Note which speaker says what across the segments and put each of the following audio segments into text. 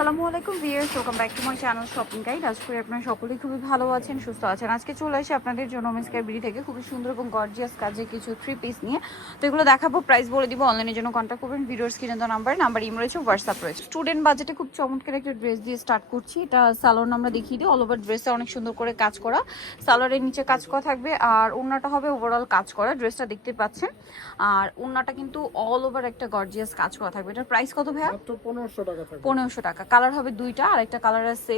Speaker 1: আসসালামু আলাইকুম viewers welcome back to my channel shopping guide. আজ করে আপনারা সকলেই খুবই ভালো আছেন সুস্থ আছেন। আজকে চলে আসি আপনাদের জন্য মিসকার বিড়ি থেকে। খুবই সুন্দর এবং গর্জিয়াস কাজে কিছু থ্রি পিস নিয়ে। তো এগুলো দেখাবো প্রাইস বলে দিব অনলাইনের জন্য কন্ট্যাক্ট করবেন। ভিডিওর স্ক্রিনে তো নাম্বার নাম্বার ইম রয়েছে হোয়াটসঅ্যাপ রয়েছে। স্টুডেন্ট বাজেটে খুব চমৎকার একটা ড্রেস দিয়ে স্টার্ট করছি। এটা সালোয়ার আমরা দেখিয়ে দিই। অল ওভার ড্রেসটা অনেক সুন্দর করে কাজ করা। সালোয়ারের নিচে কাজ করা থাকবে। আর ওড়নাটা হবে ওভারঅল কাজ করা। ড্রেসটা দেখতে পাচ্ছেন। আর ওড়নাটা কিন্তু অল ওভার একটা গর্জিয়াস কাজ করা থাকবে। এটার প্রাইস কত ভাইয়া?
Speaker 2: পনেরোশো টাকা
Speaker 1: পনেরোশো টাকা। কালার হবে দুইটা আর একটা কালার আছে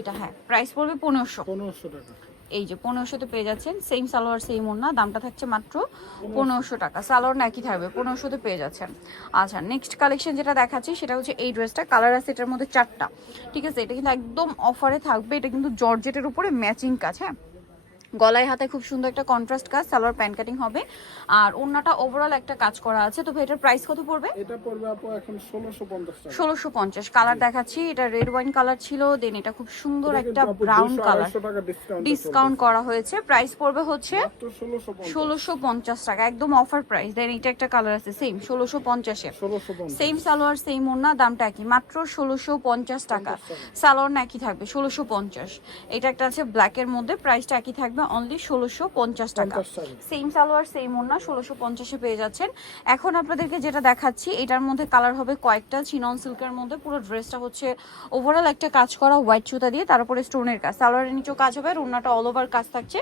Speaker 1: এটা হ্যাঁ প্রাইস পড়বে পনেরোশো।
Speaker 2: পনেরোশো টাকা।
Speaker 1: এই যে পনেরোশোতে পেয়ে যাচ্ছেন সেম সালোয়ার সেম ওড়না দামটা থাকছে মাত্র পনেরোশো টাকা। সালোয়ার একই থাকবে পনেরোশোতে পেয়ে যাচ্ছেন। আচ্ছা নেক্সট কালেকশন যেটা দেখাচ্ছি সেটা হচ্ছে এই ড্রেসটা কালার আছে এটার মধ্যে চারটা। ঠিক আছে এটা কিন্তু একদম অফারে থাকবে এটা কিন্তু জর্জেটের উপরে ম্যাচিং কাজ হ্যাঁ? গলায় হাতে খুব সুন্দর একটা কন্ট্রাস্ট কাজ সালোয়ার প্যান্ট কাটিং হবে। আর ওড়নাটা ওভারঅল একটা কাজ করা আছে। তো এটার প্রাইস কত পড়বে?
Speaker 2: এটা পড়বে আপু এখন ষোলোশো পঞ্চাশ টাকা।
Speaker 1: ষোলোশো পঞ্চাশ। কালার দেখাচ্ছি। এটা রেড ওয়াইন কালার ছিল দেন এটা খুব সুন্দর একটা ব্রাউন কালার
Speaker 2: ডিসকাউন্ট
Speaker 1: করা হয়েছে। প্রাইস পড়বে হচ্ছে
Speaker 2: মাত্র ষোলোশো পঞ্চাশ।
Speaker 1: ষোলোশো পঞ্চাশ টাকা। একদম অফার প্রাইস দেন এটা একটা কালার আছে সেম ষোলোশো পঞ্চাশে
Speaker 2: ষোলোশো
Speaker 1: সেম সালোয়ার সেম ওড়না দামটা একই। মাত্র ষোলোশো পঞ্চাশ টাকা। সালোয়ার না একই থাকবে ষোলোশো পঞ্চাশ। এটা একটা আছে ব্ল্যাকের মধ্যে। প্রাইসটা একই থাকবে অনলি ষোলোশো পঞ্চাশ টাকা। সেম সালোয়ার সেম ওড়না ষোলোশো পঞ্চাশে পেয়ে যাচ্ছেন। এখন আপনাদেরকে যেটা দেখাচ্ছি এটার মধ্যে কালার হবে কয়েকটা চিনন সিল্কের মধ্যে। পুরো ড্রেসটা হচ্ছে ওভারঅল একটা কাজ করা হোয়াইট সুতা দিয়ে তারপরে স্টোনের কাজ। সালোয়ারের নিচেও কাজ হবে আর ওড়নাটা অল ওভার কাজ থাকছে।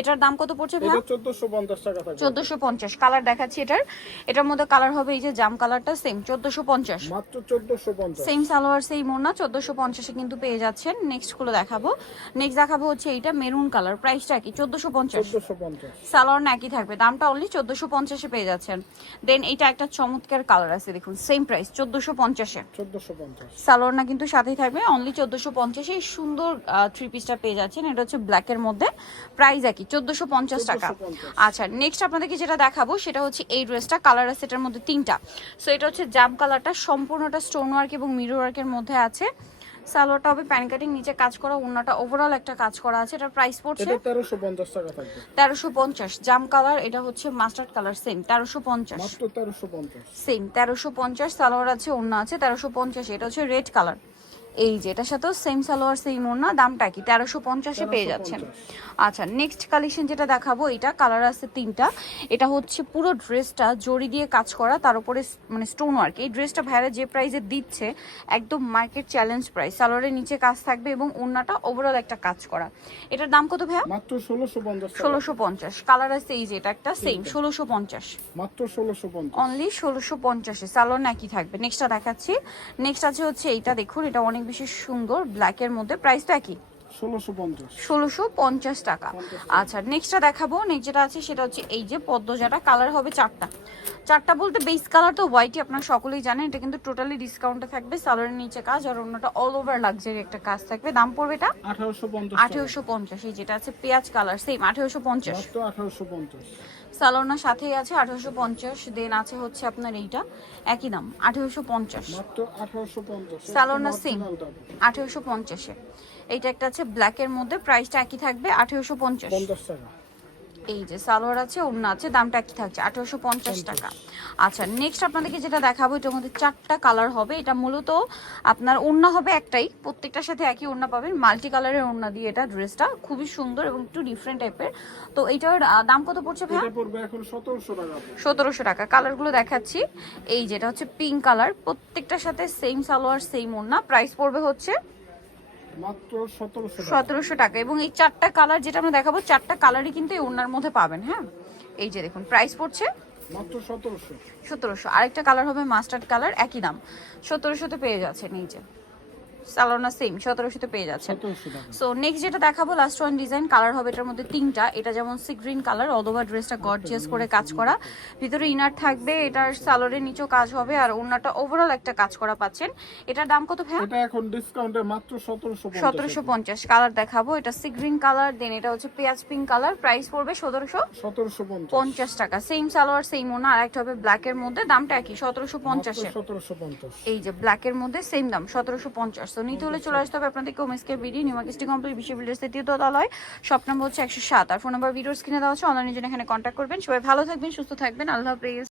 Speaker 1: এটার দাম কত পড়ছে ভাই
Speaker 2: চোদ্দশো পঞ্চাশ টাকা
Speaker 1: চোদ্দশো পঞ্চাশ। কালার দেখাচ্ছি এটার। এটার মধ্যে কালার হবে এই যে জাম কালারটা সেম চোদ্দশো পঞ্চাশ।
Speaker 2: মাত্র চোদ্দশো পঞ্চাশ।
Speaker 1: সেম সালোয়ার সেই মোড়না চোদ্দশো পঞ্চাশে কিন্তু পেয়ে যাচ্ছেন। নেক্সটগুলো দেখাবো। নেক্সট দেখাবো হচ্ছে এইটা মেরুন কালার প্রাইসটা কি? পঞ্চাশ। সালোয়ার একই থাকবে? দামটা অনলি চোদ্দশো পঞ্চাশে পেয়ে যাচ্ছেন। দেন এইটা একটা চমৎকার কালার আছে দেখুন সেম প্রাইস চোদ্দশো পঞ্চাশে।
Speaker 2: চোদ্দশো
Speaker 1: সালোয়ার না কিন্তু সাথেই থাকবে অনলি চোদ্দশো পঞ্চাশে এই সুন্দর থ্রি পিসটা পেয়ে যাচ্ছেন। এটা হচ্ছে ব্ল্যাকের মধ্যে। প্রাইস একই চোদ্দশো পঞ্চাশ টাকা। আচ্ছা নেক্সট আপনাদেরকে যেটা দেখাবো সেটা হচ্ছে এই ড্রেসটা কালার আছে এটার মধ্যে তিনটা। সো এটা হচ্ছে জাম কালারটা সম্পূর্ণটা স্টোন ওয়ার্ক এবং মিরর ওয়ার্কের মধ্যে আছে। সালোয়ারটা হবে প্যান কাটিং নিচে কাজ করা ওড়নাটা ওভারঅল একটা কাজ করা আছে এটা প্রাইস পড়ছে
Speaker 2: এটা তেরোশো পঞ্চাশ টাকা থাকবে।
Speaker 1: তেরোশো পঞ্চাশ। জাম কালার এটা হচ্ছে মাস্টার্ড কালার সেম তেরোশো পঞ্চাশ।
Speaker 2: মাত্র তেরোশো পঞ্চাশ।
Speaker 1: সেম তেরোশো পঞ্চাশ সালোয়ার আছে ওড়না আছে তেরোশো পঞ্চাশ এটা হচ্ছে রেড কালার এই যে এটার সাথেও সেম সালোয়ার সেম ওড়না দামটা কি? তেরোশো পঞ্চাশে পেয়ে যাচ্ছেন। আচ্ছা নেক্সট কালেকশন যেটা দেখাবো এটা কালার আছে তিনটা। এটা হচ্ছে পুরো ড্রেসটা জড়ি দিয়ে কাজ করা তার উপরে মানে স্টোন ওয়ার্ক এই ড্রেসটা ভাইরা যে প্রাইসে দিচ্ছে একদম মার্কেট চ্যালেঞ্জ প্রাইস সালোয়ারের নিচে কাজ থাকবে এবং ওড়নাটা ওভারঅল একটা কাজ করা। এটার দাম কত ভাইয়া?
Speaker 2: মাত্র ষোলোশো পঞ্চাশ
Speaker 1: ষোলোশো পঞ্চাশ। কালার আছে এই যে এটা একটা সেম ষোলোশো পঞ্চাশ।
Speaker 2: মাত্র ষোলোশো পঞ্চাশ।
Speaker 1: অনলি ষোলোশো পঞ্চাশে। সালোয়ার একই থাকবে? নেক্সটটা দেখাচ্ছি। নেক্সট আছে হচ্ছে এইটা দেখুন এটা অনেক বেশি সুন্দর ব্ল্যাকের মধ্যে প্রাইস তো একই
Speaker 2: ষোলোশো পঞ্চাশ।
Speaker 1: টাকা। আচ্ছা নেক্সটটা দেখাবো। নেক্সট যেটা আছে সেটা হচ্ছে এই যে পদ্মজাটা কালার হবে চারটা। চারটা বলতে বেস কালার তো হোয়াইটই আপনারা সকলেই জানেন এটা কিন্তু টোটালি ডিসকাউন্টে থাকবে সালোয়ারের নিচে কাজ আর অন্যটা অল ওভার লাক্সারি একটা কাজ থাকবে। দাম পড়বে এটা?
Speaker 2: আঠারোশো পঞ্চাশ
Speaker 1: এই যেটা আছে পেঁয়াজ কালার সেম আঠারোশো পঞ্চাশ। সালোনার সাথেই আছে আঠারোশো পঞ্চাশ দেন আছে হচ্ছে আপনার এইটা একই দাম আঠেরোশো পঞ্চাশ। সালোনা সেম আঠারোশো পঞ্চাশে। এইটা একটা আছে ব্ল্যাকের মধ্যে প্রাইসটা একই থাকবে আঠারোশো পঞ্চাশ।
Speaker 2: পঞ্চাশ টাকা।
Speaker 1: এই যে সালোয়ার আছে অন্য আছে দামটা একই থাকছে আঠেরোশো পঞ্চাশ টাকা। আচ্ছা নেক্সট আপনাদেরকে যেটা দেখাবো এটার মধ্যে চারটা কালার হবে। এটা মূলত আপনার ওড়না হবে একটাই প্রত্যেকটার সাথে একই ওড়না পাবেন। মাল্টি কালারের ওড়না দিয়ে এটা ড্রেসটা খুবই সুন্দর এবং একটু ডিফারেন্ট টাইপের তো এইটার আহ, দাম কত পড়ছে ভাই
Speaker 2: সতেরোশো টাকা
Speaker 1: কালারগুলো দেখাচ্ছি। এই যেটা হচ্ছে পিঙ্ক কালার প্রত্যেকটার সাথে সেম সালোয়ার সেম ওড়না। প্রাইস পড়বে হচ্ছে
Speaker 2: সতেরোশো টাকা।
Speaker 1: এবং এই চারটা কালার যেটা আমরা দেখাবো চারটা কালারই কিন্তু এই ওনার মধ্যে পাবেন হ্যাঁ? এই যে দেখুন প্রাইস পড়ছে?
Speaker 2: সতেরোশো।
Speaker 1: সতেরোশো। আরেকটা কালার হবে মাস্টার্ড কালার একই দাম। সতেরোশোতে পেয়ে যাচ্ছেন এই যে। সালোনা সেম সতেরোশো পেয়ে
Speaker 2: যাচ্ছে
Speaker 1: সো নেক্সট যেটা দেখাবো লাস্ট ওয়ান ডিজাইন কালার হবে এটার মধ্যে তিনটা। এটা যেমন সি গ্রিন কালার অথবা ড্রেসটা গর্জিয়াস করে কাজ করা। ভিতরে ইনার থাকবে এটার সালোয়ারের নিচেও কাজ হবে আর ওনাটা ওভারঅল একটা কাজ করা পাচ্ছেন। এটার দাম কত ভাই
Speaker 2: এটা এখন ডিসকাউন্টে মাত্র
Speaker 1: 1750 1750 কালার দেখাবো। এটা সি গ্রিন কালার দেন এটা হচ্ছে পেঁয়াজ পিঙ্ক কালার প্রাইস পড়বে
Speaker 2: 1700
Speaker 1: 1750 টাকা। সেম সালোয়ার সেম ওনা আর একটা হবে ব্ল্যাক এর মধ্যে দামটা একই সতেরোশো পঞ্চাশ।
Speaker 2: 1750
Speaker 1: এই যে ব্ল্যাক এর মধ্যে সেম দাম 1750 সো নিতে হলে চলে আসতে হবে আপনাদের হোমস্কে বিডি নিউ মার্কেস্টি কমপ্লেক্স বিশ্ব বিল্ডার্সের তলায়। শপ নম্বর হচ্ছে একশো সাত। আর ফোন নম্বর ভিডিও স্ক্রিনে দেওয়া আছে। অনলাইনের জন্য এখানে কন্ট্যাক্ট করবেন। সবাই ভালো থাকবেন, সুস্থ থাকবেন। আল্লাহ হাফেজ।